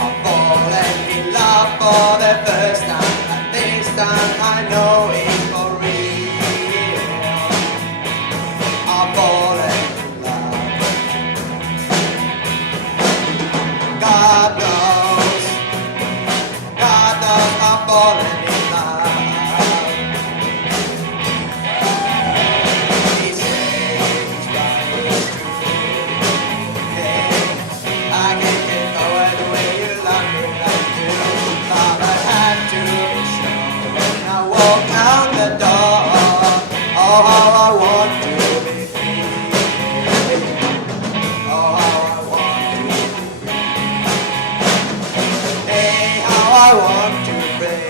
I'm falling in love for the first time, and this time I know it's for real. I'm falling in love. God knows I'm falling in love. He says it's right to be. I can't get over the way you love me like you. But I had to show when I walk out the door. Oh, how I want to be free. Oh, how I want to be free. Hey, how I want to break.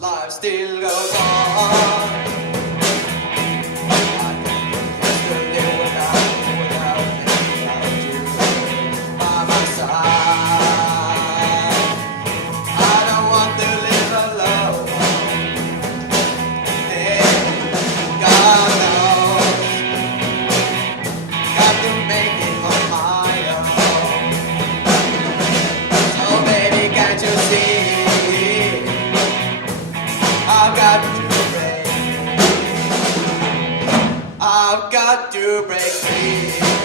Life still goes on. I can just live without you by my side. I don't want to live alone. Hey, God knows, got to make it on my own. So baby, can't you see? I've got to break free.